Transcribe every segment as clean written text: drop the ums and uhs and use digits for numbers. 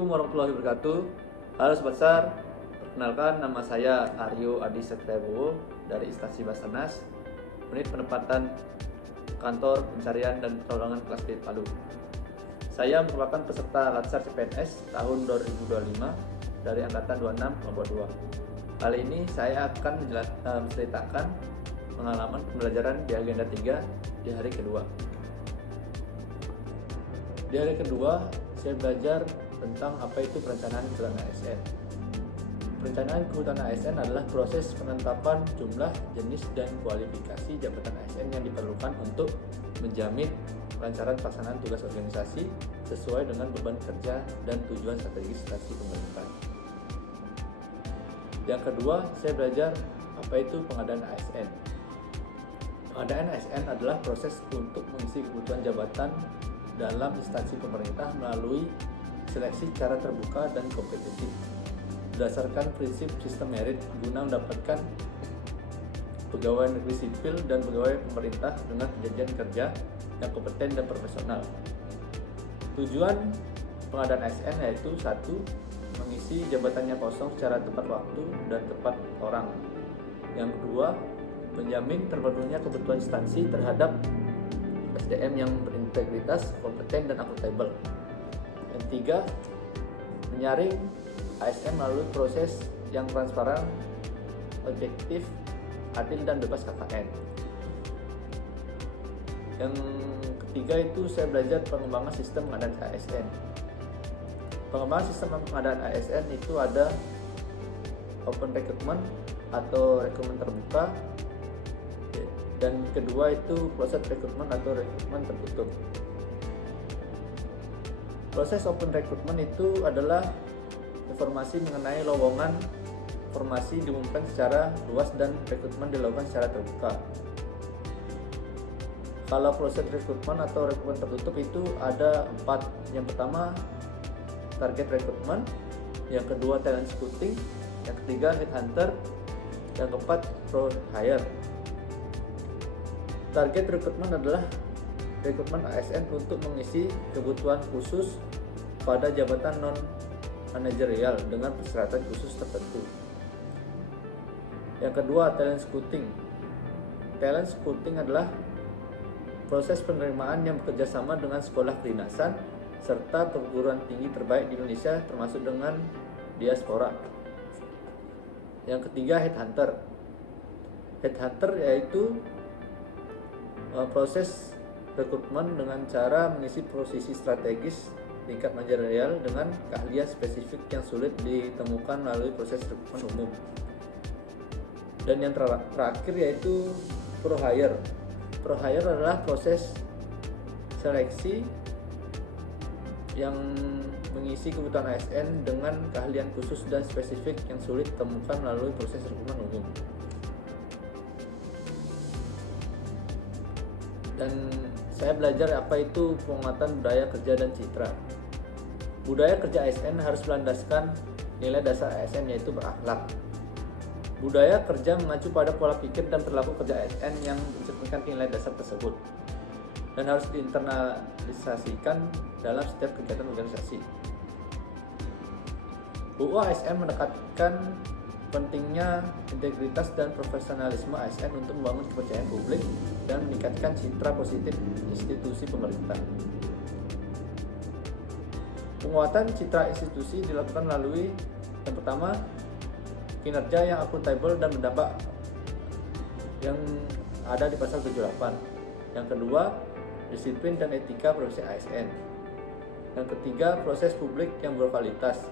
Assalamualaikum warahmatullahi wabarakatuh. Halo Sobat SAR, perkenalkan nama saya Aryo Adi Sektiabowo dari Instansi Basarnas, Unit Penempatan Kantor Pencarian dan Pertolongan kelas B Palu. Saya merupakan peserta Latsar CPNS tahun 2025 dari Angkatan 26 kelompok 2. Kali ini saya akan menceritakan pengalaman pembelajaran di agenda 3 di hari kedua. Di hari kedua, saya belajar tentang apa itu perencanaan kebutuhan ASN. Perencanaan kebutuhan ASN adalah proses penetapan jumlah, jenis, dan kualifikasi jabatan ASN yang diperlukan untuk menjamin kelancaran pelaksanaan tugas organisasi sesuai dengan beban kerja dan tujuan strategis instansi pemerintah. Yang kedua, saya belajar apa itu pengadaan ASN. Pengadaan ASN adalah proses untuk mengisi kebutuhan jabatan dalam instansi pemerintah melalui seleksi secara terbuka dan kompetitif berdasarkan prinsip sistem merit guna mendapatkan pegawai negeri sipil dan pegawai pemerintah dengan perjanjian kerja yang kompeten dan profesional. Tujuan pengadaan ASN yaitu 1. Mengisi jabatannya kosong secara tepat waktu dan tepat orang. Yang kedua, menjamin terpenuhinya kebutuhan instansi terhadap SDM yang berintegritas, kompeten, dan akuntabel. Yang tiga, menyaring ASN melalui proses yang transparan, objektif, adil, dan bebas KKN. Yang ketiga itu saya belajar pengembangan sistem pengadaan ASN. Pengembangan sistem pengadaan ASN itu ada open recruitment atau rekrutmen terbuka, dan kedua itu proses rekrutmen atau rekrutmen tertutup. Proses open recruitment itu adalah informasi mengenai lowongan formasi diumumkan secara luas dan rekrutmen dilakukan secara terbuka. Kalau proses rekrutmen atau rekrutmen tertutup itu ada 4. Yang pertama, target rekrutmen. Yang kedua, talent scouting. Yang ketiga, headhunter. Yang keempat, pro hire. Target rekrutmen adalah rekrutmen ASN untuk mengisi kebutuhan khusus pada jabatan non-manajerial dengan persyaratan khusus tertentu. Yang kedua, talent scouting. Talent scouting adalah proses penerimaan yang bekerjasama dengan sekolah kedinasan serta perguruan tinggi terbaik di Indonesia termasuk dengan diaspora. Yang ketiga, headhunter. Headhunter yaitu proses rekrutmen dengan cara mengisi posisi strategis tingkat manajerial dengan keahlian spesifik yang sulit ditemukan melalui proses rekrutmen umum. Dan yang terakhir yaitu pro hire. Pro hire adalah proses seleksi yang mengisi kebutuhan ASN dengan keahlian khusus dan spesifik yang sulit ditemukan melalui proses rekrutmen umum. Dan saya belajar apa itu penguatan budaya kerja dan citra. Budaya kerja ASN harus melandaskan nilai dasar ASN yaitu berakhlak. Budaya kerja mengacu pada pola pikir dan perilaku kerja ASN yang mencerminkan nilai dasar tersebut dan harus diinternalisasikan dalam setiap kegiatan organisasi. UU ASN menekankan pentingnya integritas dan profesionalisme ASN untuk membangun kepercayaan publik dan meningkatkan citra positif institusi pemerintah. Penguatan citra institusi dilakukan melalui yang pertama, kinerja yang akuntabel dan berdampak yang ada di pasal 78. Yang kedua, disiplin dan etika profesi ASN. Yang ketiga, proses publik yang berkualitas.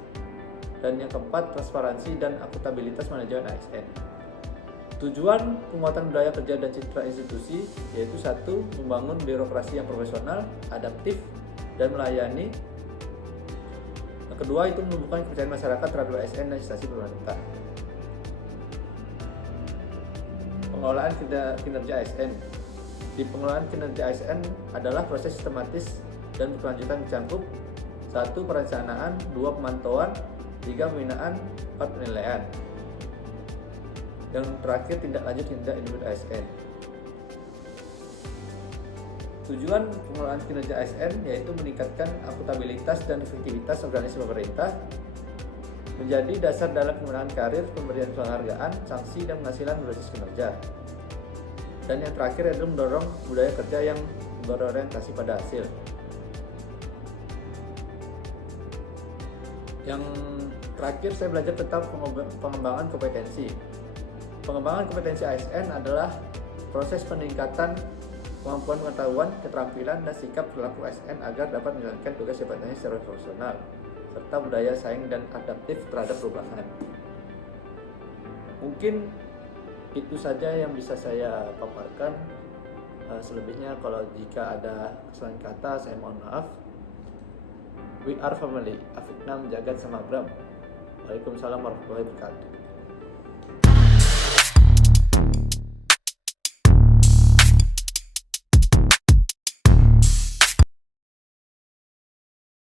Dan yang keempat, transparansi dan akuntabilitas manajemen ASN. Tujuan penguatan budaya kerja dan citra institusi yaitu 1. Membangun birokrasi yang profesional, adaptif, dan melayani. Yang kedua itu menumbuhkan kepercayaan masyarakat terhadap ASN dan instansi pemerintah. Pengelolaan kinerja ASN. Di pengelolaan kinerja ASN adalah proses sistematis dan berkelanjutan mencakup 1. Perencanaan, 2. Pemantauan, 3. Pembinaan, 4. Penilaian. Dan terakhir tindak lanjut tindak individu ASN. Tujuan pengelolaan kinerja ASN yaitu meningkatkan akuntabilitas dan efektivitas organisasi pemerintah, menjadi dasar dalam pemenangan karir, pemberian penghargaan, sanksi, dan penghasilan berbasis kinerja. Dan yang terakhir adalah mendorong budaya kerja yang berorientasi pada hasil. Yang terakhir saya belajar tentang pengembangan kompetensi. Pengembangan kompetensi ASN adalah proses peningkatan kemampuan pengetahuan, keterampilan, dan sikap perilaku ASN agar dapat menjalankan tugas jabatannya secara profesional, serta budaya saing dan adaptif terhadap perubahan. Mungkin itu saja yang bisa saya paparkan. Selebihnya kalau jika ada kesalahan kata, saya mohon maaf. We are family. Afikna menjaga sama Bram. Waalaikumsalam warahmatullahi wabarakatuh.